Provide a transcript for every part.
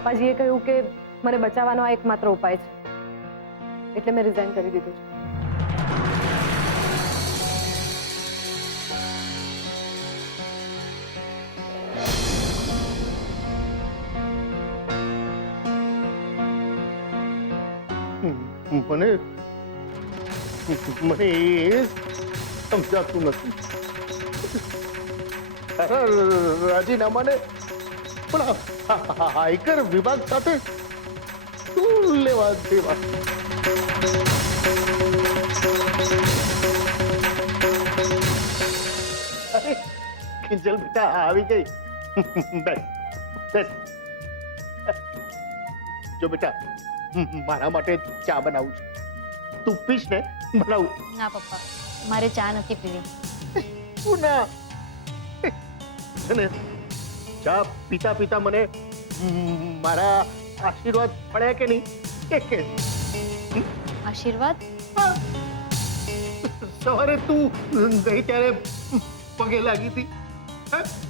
પપ્પાજીએ કહ્યું કે મને બચાવવાનો આ એકમાત્ર ઉપાય છે, એટલે મેં રિઝાઇન કરી દીધું છે. મને એ સમજાતું નથી. રાજીનામાને પણ આયકર વિભાગ સાથે શું લેવા દેવા? અરે કિંજલ બેટા આવી ગઈ. બેસ બેસ. જો બેટા, મારા માટે ચા બનાવું છું. તું પીશ ને? બનાવું? ના પપ્પા, મારે ચા નથી પીવી. ના, અને ચા પીતા પીતા મને મારા આશીર્વાદ પડ્યા કે નહીં એ કે. આશીર્વાદ? સવારે તું ગઈ ત્યારે પગે લાગી હતી.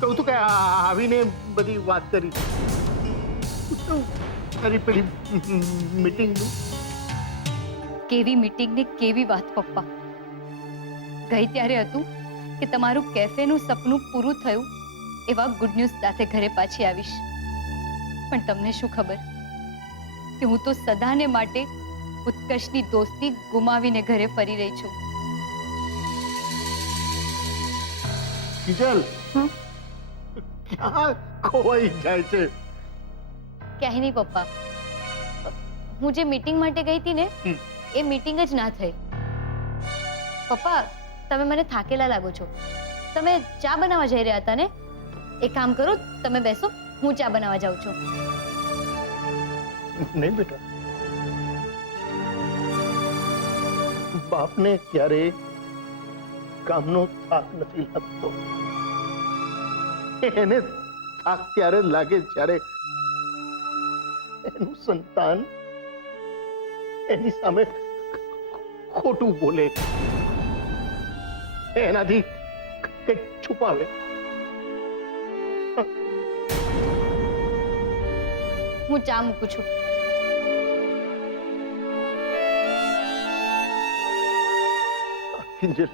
કહું તું કે આવીને બધી વાત કરી તારી પેલી મીટિંગનું. કેવી મીટિંગ ને કેવી વાત પપ્પા. ગઈ ત્યારે હતું કે તમારું કેફેનું સપનું પૂરું થયું એવા ગુડ ન્યૂઝ સાથે ઘરે પાછી આવીશ. પણ તમને શું ખબર કે હું તો સદાને માટે ઉત્કર્ષની દોસ્તી ગુમાવીને ઘરે ફરી રહી છું. કિંજલ, ક્યાં ખોવાઈ જાય છે? ક્યાંય નહીં પપ્પા. હું જે મીટિંગ માટે ગઈ હતી ને એ મીટિંગ જ ના થઈ. પપ્પા, તમે મને થાકેલા લાગો છો. તમે ચા બનાવવા જઈ રહ્યા હતા ને? એક કામ કરો, તમે બેસો, હું ચા બનાવવા જાઉં છું. નહીં બેટા, બાપને ક્યારે કામનો થાક નથી લાગતો. એને થાક ત્યારે લાગે જ્યારે એનું સંતાન એની સામે ખોટું બોલે, એનાથી કંઈક છુપાવે. હું ચા મૂકું છું. કિંજલ,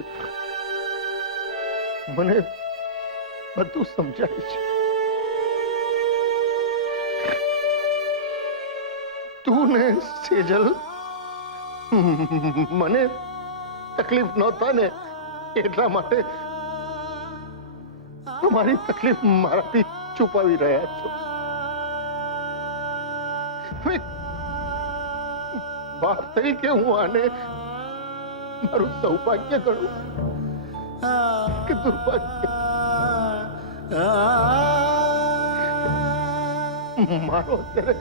મને બધું સમજાય છે. તું ને સેજલ મને તકલીફ ન થાય ને એટલા માટે તમારી તકલીફ મારાથી છુપાવી રહ્યા છો. બાપ તરીકે હું આને મારું સૌભાગ્ય ગણું કે દુર્ભાગ્ય? મારો અત્યારે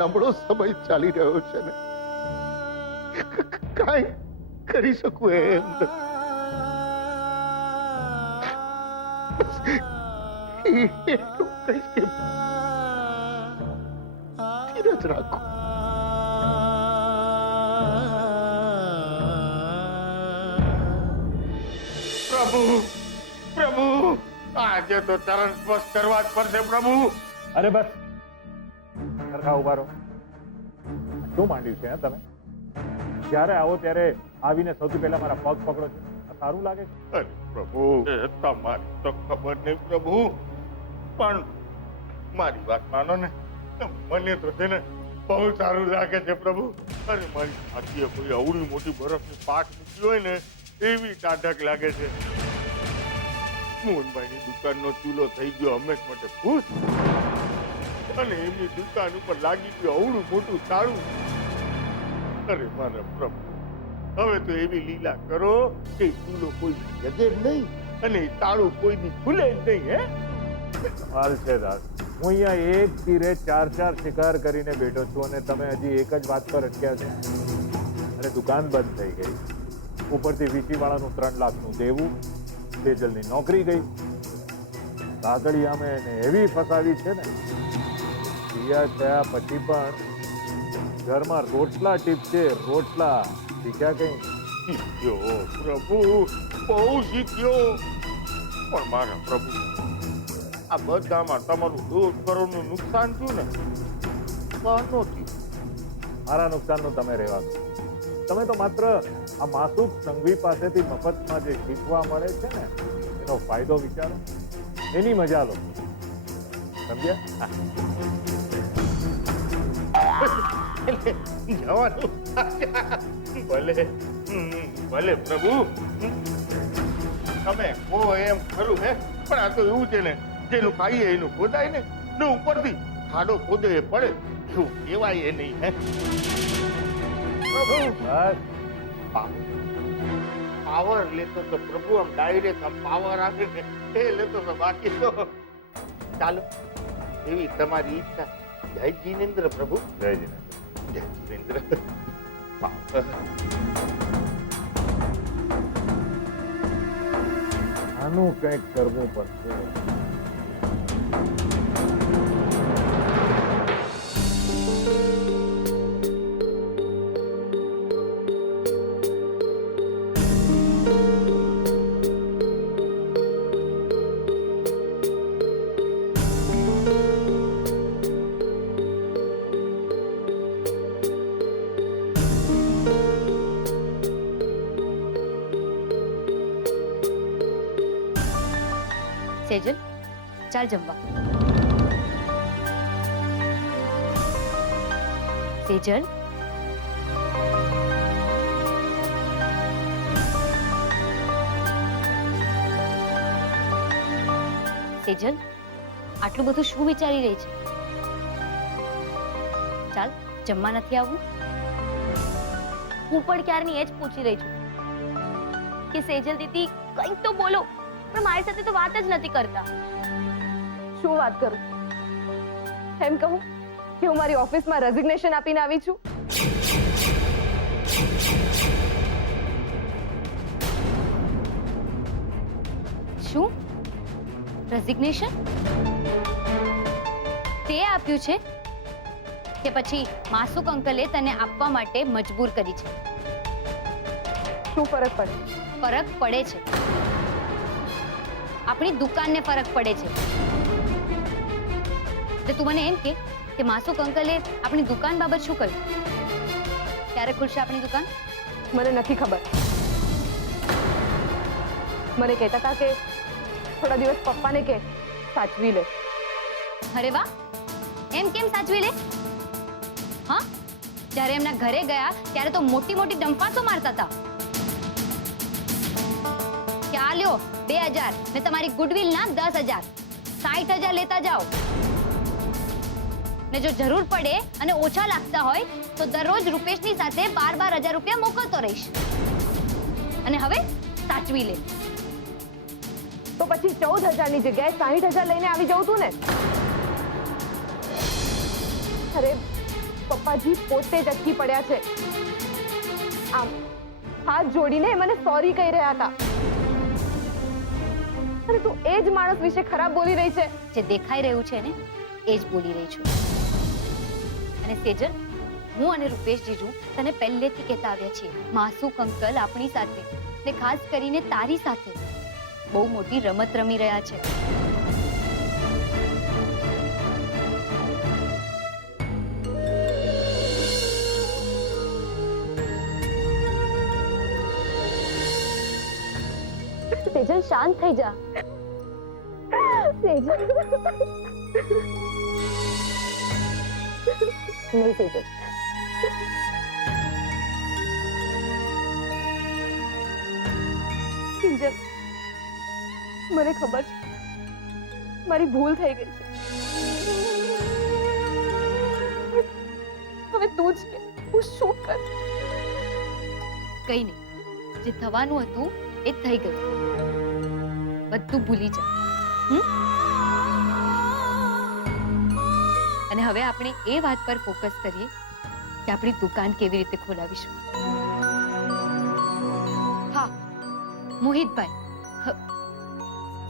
નબળો સમય ચાલી રહ્યો છે ને, કાંઈ કરી શકું એમ એટલું કહીશ કે ધીરજ રાખો. પ્રભુ, પ્રભુ, આજે તો ચરણ સ્પર્શ કરવા જ પડશે પ્રભુ. અરે બસ, સરખા ઉભા રહો. શું માંડ્યું છે તમે? જ્યારે આવો ત્યારે આવીને સૌથી પહેલા મારા પગ પકડો છો. આ સારું લાગે છે? અરે પ્રભુ, તમારી તો ખબર નહીં પ્રભુ, પણ મારી વાત માનો ને, મને તો છે ને બહુ સારું લાગે છે પ્રભુ. અરે મારી સાથીએ કોઈ અવળી મોટી બરફની પાટ મૂકી હોય ને એવી ટાઢક લાગે છે. મોહનભાઈની દુકાનનો ચૂલો થઈ ગયો હંમેશ માટે ખુશ, અને એમની દુકાન ઉપર લાગી ગયું અવળું મોટું તાળું. અરે મારા પ્રભુ, હવે તો એવી લીલા કરો કે ચૂલો કોઈ જગે નહીં અને તાળું કોઈની ખુલે જ નહીં. હે હાલ છે દાસ, હું અહીંયા એક તીરે ચાર શિકાર કરીને બેઠો છું અને તમે હજી એક જ વાત પર અટક્યા છે. અને દુકાન બંધ થઈ ગઈ, ઉપરથી વીસી વાળાનું 3 લાખનું દેવું, સેજલની નોકરી ગઈ, કાગળિયા મેં એને એવી ફસાવી છે ને, પિયા થયા પછી પણ ઘરમાં રોટલા ટીપશે, રોટલા. શીખ્યા કઈ? શીખ્યો પ્રભુ, બહુ શીખ્યો. પણ મારા પ્રભુ, આ બધામાં તમારું 1.5 કરોડનું નુકસાન થયું ને સહન નો થયું. મારા નુકસાનનું તમે રહેવા દો. તમે તો માત્ર આ માસૂક સંઘવી પાસેથી મફતમાં જે શીખવા મળે છે ને એનો ફાયદો વિચારો, એની મજા લો. સમજ્યા? જવાનું ભલે ભલે પ્રભુ, તમે કહો એમ ખરું હે, પણ આ તો એવું છે ને, જેનું ખાઈએ એનું ખોદાય ને ઉપરથી ખાડો ખોદે એ પડે એવું કહેવાય એ નહીં હે પ્રભુ. બસ પાવર લેતો તો પ્રભુ, આમ ડાયરેક્ટ આમ પાવર આપે ને એ લેતો તો, બાકી તો ચાલો એવી તમારી ઈચ્છા. જય જીનેન્દ્ર પ્રભુ, જય જીને. જય જીનેન્દ્ર. આનું કંઈક કરવું પડશે. સેજલ, ચાલ જમવા. સેજલ, સેજલ, આટલું બધું શું વિચારી રહી છે? ચાલ, જમવા નથી આવવું? હું પણ ક્યારની એ જ પૂછી રહી છું કે સેજલ દીદી કંઈક તો બોલો, પણ મારી સાથે તો વાત જ નથી કરતા. શું વાત કરું? એમ કહું કે હું મારી ઓફિસમાં રેઝિગ્નેશન આપીને આવી છું. શું રેઝિગ્નેશન તે આપ્યું છે કે પછી માસુક અંકલે તને આપવા માટે મજબૂર કરી છે? શું ફરક પડે? ફરક પડે છે, આપણી દુકાનને ફરક પડે છે. તો તું મને એમ કે માસુક અંકલે આપણી દુકાન બાબત શું કહ્યું? ક્યારે ખુલશે આપણી દુકાન? મને નથી ખબર. મને કહેતા હતા કે થોડા દિવસ પપ્પાને કે સાચવી લે. અરે વાહ, એમ કેમ સાચવી લે? હા, જ્યારે એમના ઘરે ગયા ત્યારે તો મોટી મોટી ડંફાસો મારતા હતા કે આ લ્યો 2000 ને તમારી ગુડવિલ ના 10,000, 60,000 લેતા જાઓ, ને જો જરૂર પડે અને ઓછા લાગતા હોય તો દરરોજ રૂપેશની સાથે 12,000 રૂપિયા મોકલતો રહીશ. અને હવે સાચવી લે. તો પછી 14,000 ની જગ્યાએ 60,000 લઈને આવી જવું તું ને. અરે પપ્પાજી પોતે જ અટકી પડ્યા છે. આમ હાથ જોડીને મને સોરી કહી રહ્યા હતા. અરે તું એ જ માણસ વિશે ખરાબ બોલી રહી છે. જે દેખાઈ રહ્યું છે ને એ જ બોલી રહી છું. અને સેજલ, હું અને રૂપેશ જીજુ તને પહેલેથી કહેતા આવ્યા છીએ, માસુક અંકલ આપણી સાથે ને ખાસ કરીને તારી સાથે બહુ મોટી રમત રમી રહ્યા છે. સેજલ, શાંત થઈ જા. સેજલ, નહીં સેજલ. કિંજલ, મને ખબર છે મારી ભૂલ થઈ ગઈ છે. હવે તું જ કે હું શું કરું? કઈ નહીં, જે થવાનું હતું એ થઈ ગયું. બધું ભૂલી જા. અને હવે આપણે એ વાત પર ફોકસ કરીએ કે આપણી દુકાન કેવી રીતે ખોલાવીશું. હા, મોહિતભાઈ,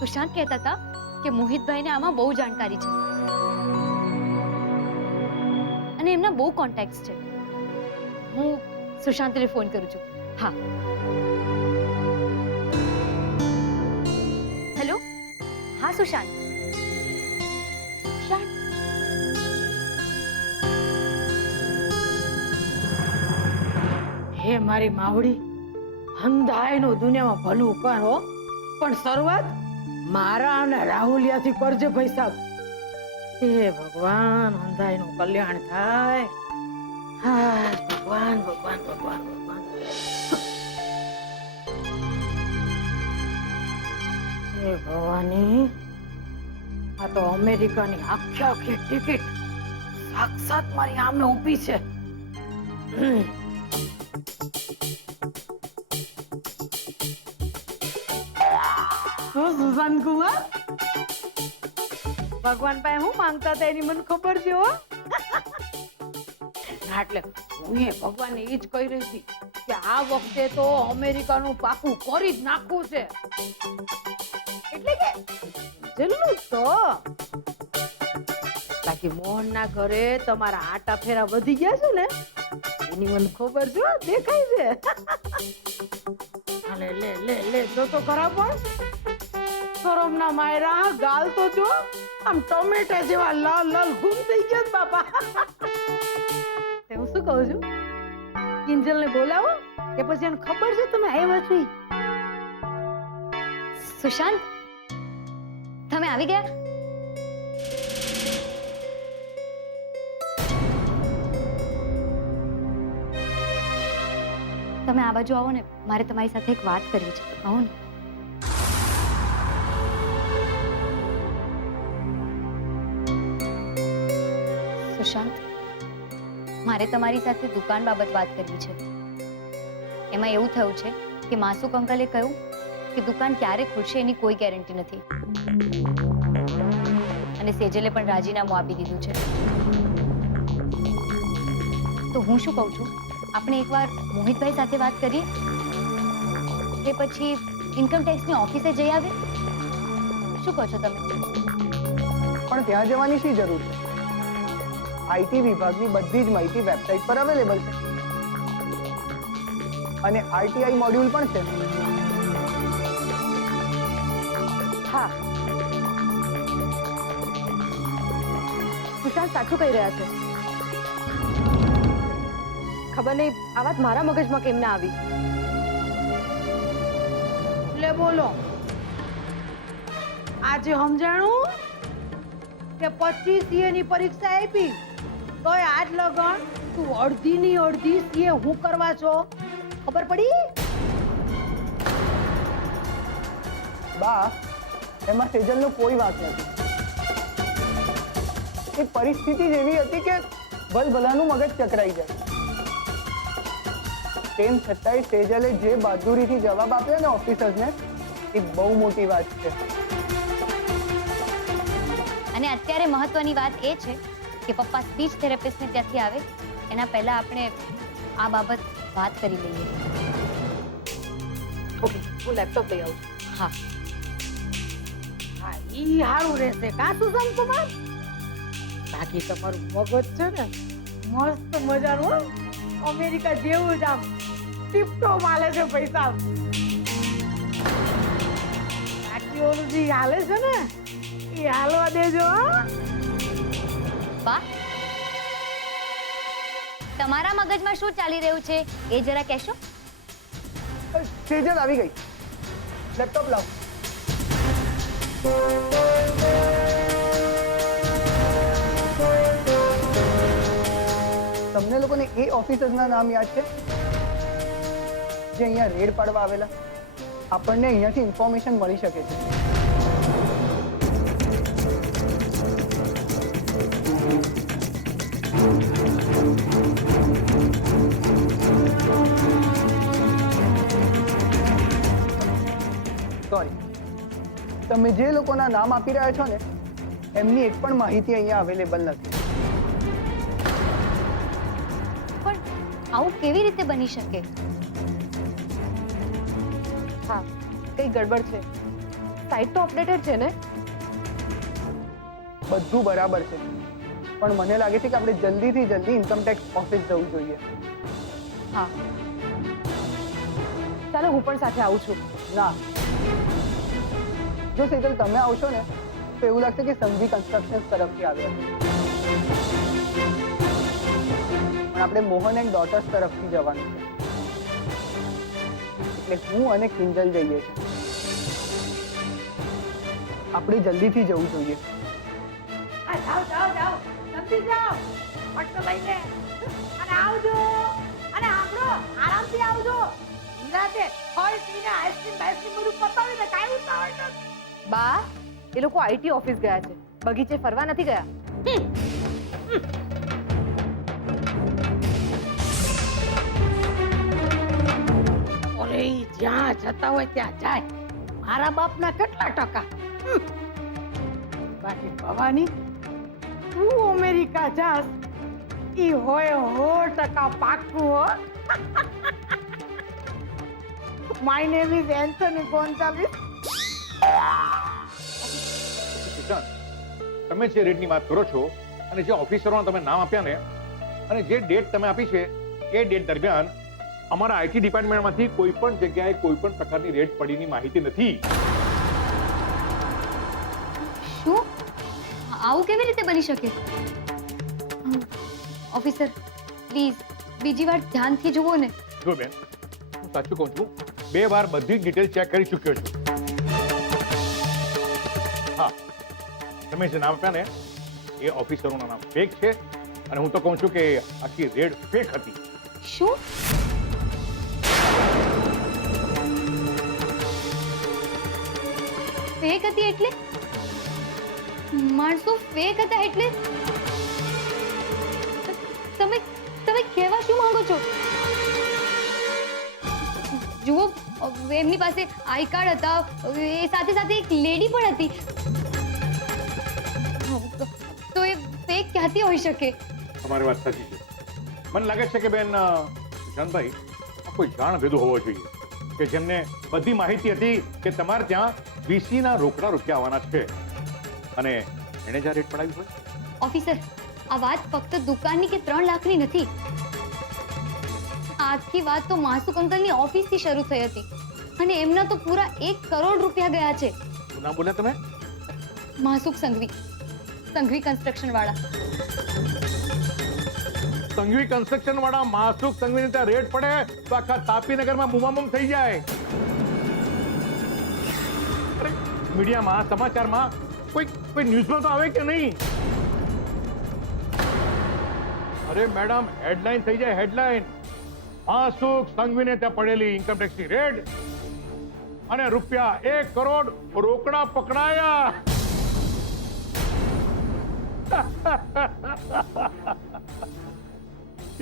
સુશાંત કહેતા હતા કે મોહિતભાઈને આમાં બહુ જાણકારી છે અને એમના બહુ કોન્ટેક્ટ્સ છે. હું સુશાંતને ફોન કરું છું. હા, હેલો. હા સુશાંત, એ મારી માવડી હંધાયનું દુનિયામાં ભલું કર હો, પણ શરૂઆત મારા અને રાહુલિયાથી કરજે પૈસા. હે ભગવાન, હંધાયનું કલ્યાણ થાય. હા ભગવાન ભગવાન ભગવાન ભગવાન. હે ભવાની, આ તો અમેરિકાની આખી આખી ટિકિટ સાક્ષાત મારી આમે ઊભી છે. સુશાંત કુમાર, ભગવાન પાસે હું માંગતા હતા એની મને ખબર છે હો. ના એટલે હું એ ભગવાનને ઈ જ કહી રહી હતી કે આ વખતે તો અમેરિકાનું પાકું કરી જ નાખવું છે. એટલે કે જલ્લું તો બાકી મોહનના ઘરે તમારા આટા ફેરા વધી ગયા છે ને એની મને ખબર છે, દેખાય છે. લે લે લે લે જો તો ખરા, પણ શરમના માયરા ગાલ તો જો આમ ટમેટા જેવા લાલ લાલ ગુમ થઈ ગયા બાપા. તે હું શું કહું છું, કિંજલને બોલાવો કે પછી એને ખબર છે તમે આવ્યા છો ઈ? સુશાંત, તમે આવી ગયા? તમે આ બાજુ આવો ને, મારે તમારી સાથે એક વાત કરવી છે. આવો ને. સુશાંત, મારે તમારી સાથે દુકાન બાબત વાત કરવી છે. એમાં એવું થયું છે કે માસુક અંકલે કહ્યું કે દુકાન ક્યારે ખુલશે એની કોઈ ગેરંટી નથી, અને સેજલે પણ રાજીનામું આપી દીધું છે. તો હું શું કહું છું, આપણે એકવાર મોહિતભાઈ સાથે વાત કરીએ કે પછી ઇન્કમ ટેક્સની ઓફિસે જઈ આવે? શું કહો છો તમે? પણ ત્યાં જવાની શી જરૂર છે? આઈટી વિભાગની બધી જ માહિતી વેબસાઇટ પર અવેલેબલ છે અને આરટીઆઈ મોડ્યુલ પણ છે. હા, સુશાંત સાચું કહી રહ્યા છે. ખબર નહીં આ વાત મારા મગજમાં કેમ ના આવી. લે બોલો, આજે સમજાણું કે 25 CA ની પરીક્ષા આપી તોય આજ લગન તું અડધી ની અડધી CA હું કરવા છો, ખબર પડી? બા, એમાં સેજલનો કોઈ વાંક નથી. એ પરિસ્થિતિ જ એવી હતી કે ભલભલાનું મગજ ચકરાઈ જાય. તેમ છતાંય સેજલે જે બહાદુરીથી જવાબ આપ્યો ને ઓફિસર્સને, એ બહુ મોટી વાત છે. અને અત્યારે મહત્વની વાત એ છે કે પપ્પા સ્પીચ થેરેપિસ્ટને ત્યાંથી આવે એના પહેલા આપણે આ બાબત વાત કરી લઈએ. ઓકે, હું લેપટોપ લઈ આવું છું. હા, હા, ઈ હારું રહેશે કા સુશાંત કુમાર? બાકી તમારું મગજ છે ને મસ્ત મજાનું હો, અમેરિકા જેવું જ આમ ટીપટો માલે છે પૈસા. બાકી ઓલું જે હાલે છે ને એ હાલવા દેજો. બા, તમારા મગજમાં શું ચાલી રહ્યું છે એ જરા કહેશો? સેજલ આવી ગઈ. લેપટોપ લાવ. તમને લોકોને એ ઓફિસર્સના નામ યાદ છે જે અહીંયા રેડ પાડવા આવેલા? આપણને અહીંયાથી ઇન્ફોર્મેશન મળી શકે છે. સોરી, તમે જે લોકોના નામ આપી રહ્યા છો ને એમની એક પણ માહિતી અહીંયા અવેલેબલ નથી. પણ આવું કેવી રીતે બની શકે? હા, કઈ ગડબડ છે. સાઇટ તો અપડેટેડ છે ને? બધું બરાબર છે, પણ મને લાગે છે કે આપણે જલ્દીથી જલ્દી ઇન્કમ ટેક્સ ઓફિસ જવું જોઈએ. હા, ચાલો હું પણ સાથે આવું છું. ના, જો સેજલ તમે આવશો ને તો એવું લાગશે કે સંઘવી કન્સ્ટ્રક્શન્સ તરફથી આવ્યા છે, પણ આપણે મોહન એન્ડ ડોટર્સ તરફથી જવાનું છે. એટલે હું અને કિંજલ જઈએ છીએ. આપણે જલ્દીથી જવું જોઈએ. આ જાઓ જાઓ જાઓ જલ્દી જાઓ પટ્ટો લઈને અને આવજો અને આમરો આરામથી આવજો નિરાતે હોય પીને આઈસ્ક્રીમ બધું પતાવીને કાંઈ ઉતાવળ નથી. બા એ લોકો આઈટી ઓફિસ ગયા છે, બગીચે ફરવા નથી ગયા. અરે ઈ જ્યાં જતા હોય ત્યાં જાય. મારા બાપના કેટલા ટકા બાકી ભવાની તું અમેરિકા જાસ ઈ હોય 100% પાક્કું હો. My name is Anthony Gonzales. Kishan, તમે જે રેટની વાત કરો છો અને જે ઓફિસરોના તમે નામ આપ્યા ને અને જે ડેટ તમે આપી છે એ ડેટ દરમિયાન અમારા આઈટી ડિપાર્ટમેન્ટમાંથી કોઈ પણ જગ્યાએ કોઈ પણ પ્રકારની રેડ પડીની માહિતી નથી. શું આવું કેવી રીતે બની શકે? ઓફિસર પ્લીઝ બીજી વાર ધ્યાનથી જુઓ ને. જો બેન, હું સાચું કહું છું, 2 વાર બધી જ ડિટેલ ચેક કરી ચૂક્યો છું. હા, તમે જે નામ આપ્યા ને એ ઓફિસરોના નામ ફેક છે અને હું તો કહું છું કે આખી રેડ ફેક હતી. શું? ફેક હતી એટલે? માણસો ફેક હતા એટલે? તમે તમે કહેવા શું માંગો છો? જુઓ, એમની પાસે આઈ કાર્ડ હતા, એ સાથે સાથે એક લેડી પણ હતી. તો એ ફેક ક્યાંથી હોઈ શકે? તમારી વાત સાચી છે. મને લાગે છે કે બેન સુશાંતભાઈ, આ કોઈ જાણ ભેદું હોવો જોઈએ કે જેમને બધી માહિતી હતી કે તમારે ત્યાં વીસીના રોકડા રૂપિયા આવવાના છે અને એણે જ આ રેટ પડાવી હોય. ઓફિસર, આ વાત ફક્ત દુકાનની કે 3 લાખની નથી. આખી વાત તો માસુક અંકલની ઓફિસથી શરૂ થઈ હતી અને એમના તો પૂરા 1 કરોડ રૂપિયા ગયા છે. શું નામ બોલ્યા તમે? માસુક સંઘવી કન્સ્ટ્રક્શન વાળા. સંઘવી કન્સ્ટ્રક્શન વાળા માસુક સંઘવીને ત્યાં રેટ પડે તો આખા તાપીનગરમાં બૂમાબૂમ થઈ જાય. અરે મીડિયામાં સમાચારમાં કોઈ ન્યૂઝમાં તો આવે કે નહીં? અરે મેડમ, હેડલાઇન થઈ જાય, હેડલાઇન. માસુક સંઘવીને ત્યાં પડેલી ઇન્કમ ટેક્સની રેડ અને રૂપિયા 1 કરોડ રોકડા પકડાયા.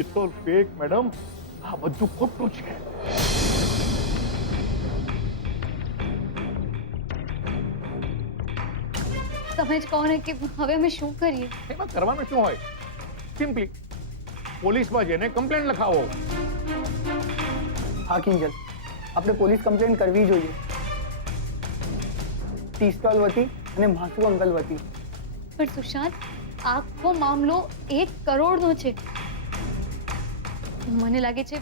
It's all fake, madam. આ બધું ખોટું છે. તમે જ કહો ને કે હવે અમે શું કરીએ? એમાં કરવાનું શું હોય? સિમ્પલી પોલીસમાં જઈને કમ્પ્લેન લખાવો. હા કિંજલ, આપણે પોલીસ કમ્પ્લેન કરવી જોઈએ. ટી સ્ટોલ વતી અને માસુ અંકલ વતી. પણ સુશાંત, આખો મામલો 1 કરોડનો છે. મને લાગે છે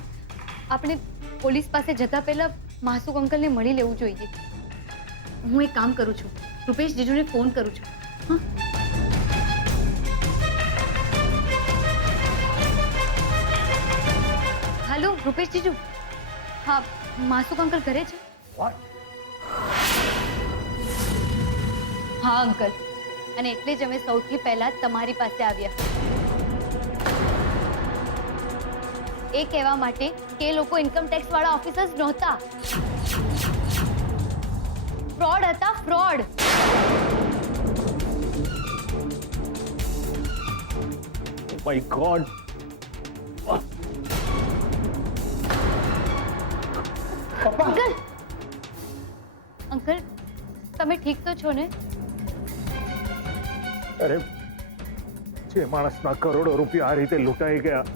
આપણે પોલીસ પાસે જતા પહેલા માસુક અંકલને મળી લેવું જોઈએ. હું એક કામ કરું છું, રૂપેશ જીજુને ફોન કરું છું. હા, હેલો રૂપેશ જીજુ. હા, માસુક અંકલ ઘરે છે? What? હા અંકલ, અને એટલે જ અમે સૌથી પહેલા તમારી પાસે આવ્યા. એ કહેવા માટે કે એ લોકો ઇન્કમ ટેક્સ વાળા ઓફિસર્સ નહોતા, ફ્રોડ હતા, ફ્રોડ. Oh my God. પપ્પા, અંકલ, અંકલ તમે ઠીક તો છો ને? અરે જે માણસના કરોડો રૂપિયા આ રીતે લૂંટાઈ ગયા,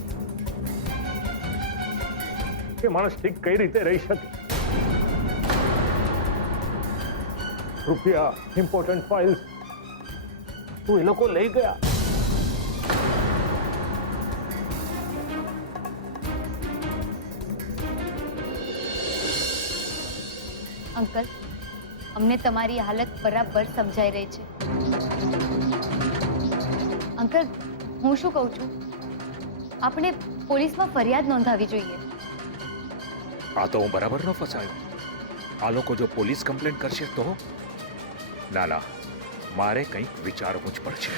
એ માણસ ઠીક કઈ રીતે રહી શકે? રૂપિયા, ઇમ્પોર્ટન્ટ ફાઇલ્સ તું એ લોકો લઈ ગયા. અંકલ, અમને તમારી હાલત બરાબર સમજાઈ રહી છે. અંકલ, હું શું કહું છું, આપણે પોલીસમાં ફરિયાદ નોંધાવી જોઈએ. આ તો હું બરાબર ન ફસાયો. આ લોકો જો પોલીસ કમ્પ્લેન્ટ કરશે તો ના ના, મારે કંઈક વિચારવું જ પડશે.